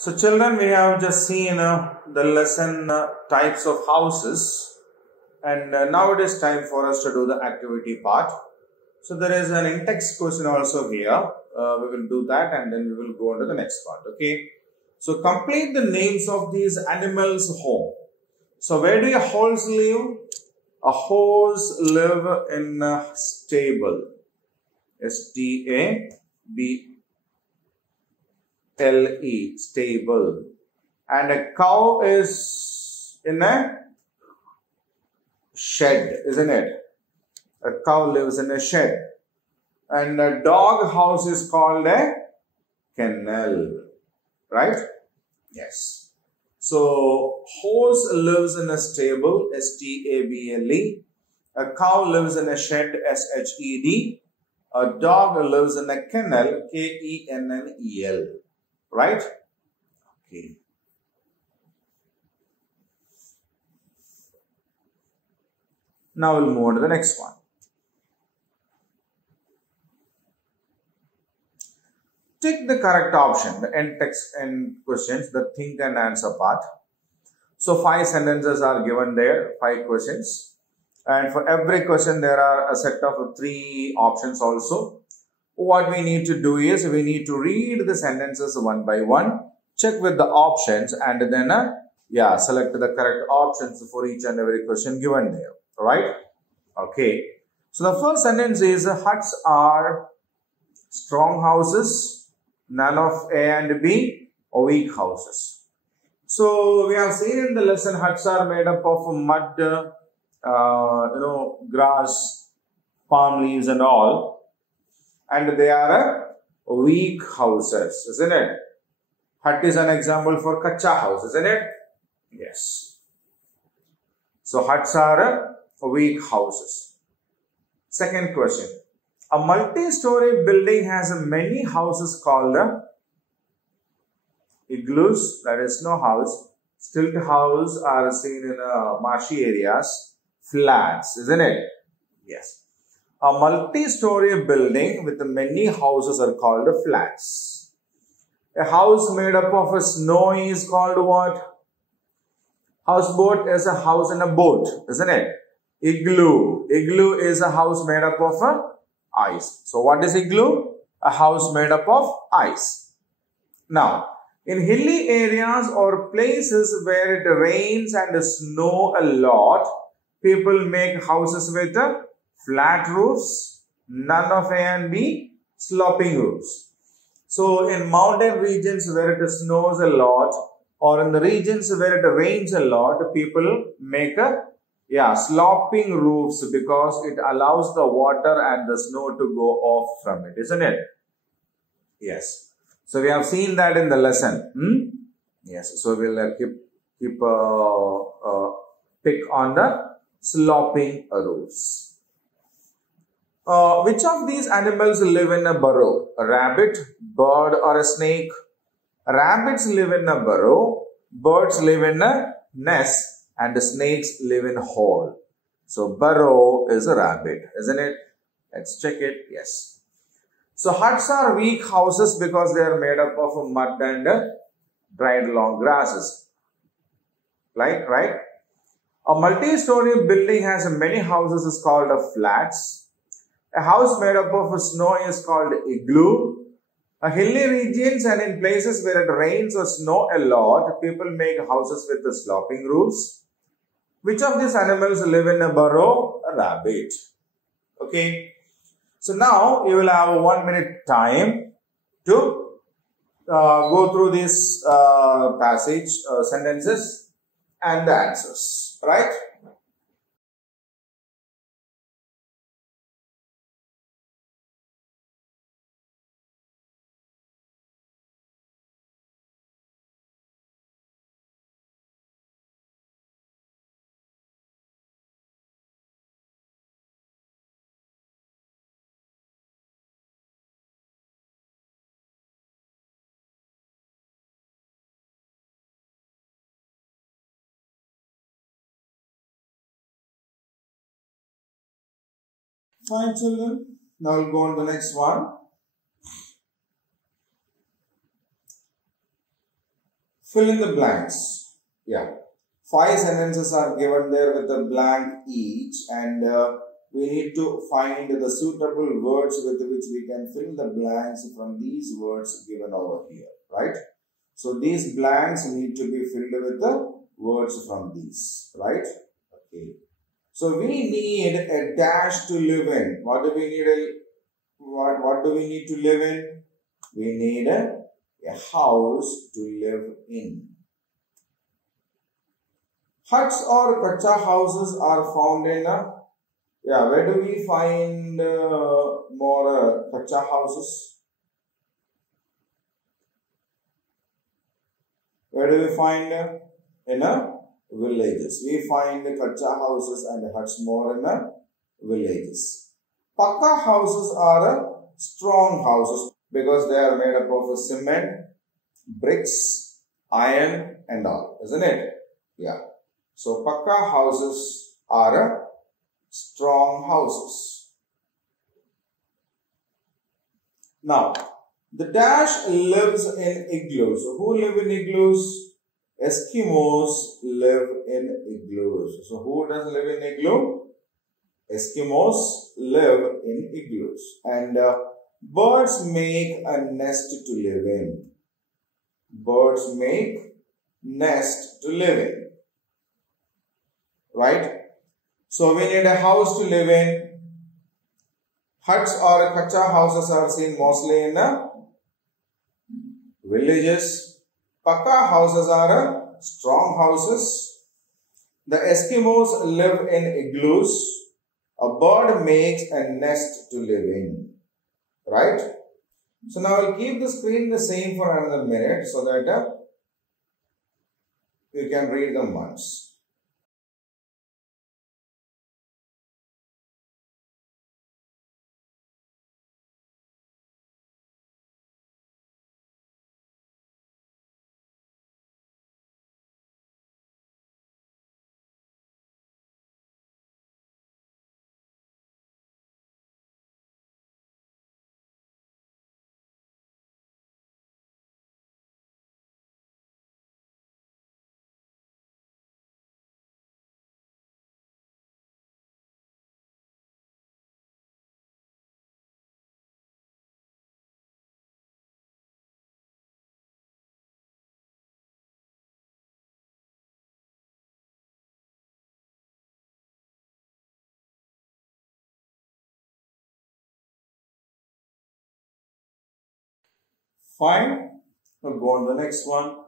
So children, we have just seen the lesson types of houses, and now it is time for us to do the activity part. So there is an in-text question also here. We will do that and then we will go on to the next part. Okay. So complete the names of these animals' home. So where do a horse live? A horse live in a stable. S-T-A-B-L-E, stable. And a cow is in a shed, isn't it? A cow lives in a shed. And a dog house is called a kennel. Right? Yes. So, horse lives in a stable, S-T-A-B-L-E. A cow lives in a shed, S-H-E-D. A dog lives in a kennel, K-E-N-N-E-L. Right? Okay. Now we'll move on to the next one. Tick the correct option, the end text and questions, the think and answer part. So 5 sentences are given there, 5 questions. And for every question, there are a set of 3 options also. What we need to do is, we need to read the sentences one by one, check with the options, and then select the correct options for each and every question given there. Alright? Okay. So the first sentence is, huts are strong houses. None of A and B or weak houses. So we have seen in the lesson, huts are made up of mud, grass, palm leaves and all. And they are weak houses, isn't it? Hut is an example for kacha house, isn't it? Yes. So huts are weak houses. Second question. A multi-story building has many houses called igloos, that is snow house. Stilt house are seen in marshy areas. Flats, isn't it? Yes. A multi-story building with many houses are called flats. A house made up of snow is called what? Houseboat is a house in a boat, isn't it? Igloo. Igloo is a house made up of ice. So what is igloo? A house made up of ice. Now, in hilly areas or places where it rains and snow a lot, people make houses with flat roofs, none of A and B, sloping roofs. So in mountain regions where it snows a lot, or in the regions where it rains a lot, people make sloping roofs because it allows the water and the snow to go off from it, isn't it? Yes. So we have seen that in the lesson. Yes. So we'll keep pick on the sloping roofs. Which of these animals live in a burrow? A rabbit, bird, or a snake? Rabbits live in a burrow. Birds live in a nest. And the snakes live in a hole. So burrow is a rabbit, isn't it? Let's check it. Yes. So huts are weak houses because they are made up of mud and dried long grasses. Right? A multi-story building has many houses is called flats. A house made up of snow is called igloo. A hilly regions and in places where it rains or snow a lot, people make houses with the sloping roofs. Which of these animals live in a burrow? A rabbit. Okay. So now you will have 1 minute time to go through this passage, sentences and the answers. Right? Fine, children. Now we'll go on to the next one. Fill in the blanks. Yeah. 5 sentences are given there with a blank each, and we need to find the suitable words with which we can fill the blanks from these words given over here, right? So these blanks need to be filled with the words from these, right? Okay. So we need a dash to live in. What do we need? What do we need to live in? We need a house to live in. Huts or kacha houses are found in where do we find more kacha houses? Where do we find in villages? We find the kacha houses and huts more in villages. Pakka houses are strong houses because they are made up of cement, bricks, iron and all, isn't it? Yeah. So pakka houses are strong houses. Now, the dash lives in igloos. So who live in igloos? Eskimos live in igloos. So who does live in igloo? Eskimos live in igloos. And birds make a nest to live in. Birds make nest to live in. Right? So we need a house to live in. Huts or kacha houses are seen mostly in villages. Pakka houses are strong houses. The Eskimos live in igloos. A bird makes a nest to live in. Right? So now I'll keep the screen the same for another minute so that you can read them once. Fine. We'll go on to the next one.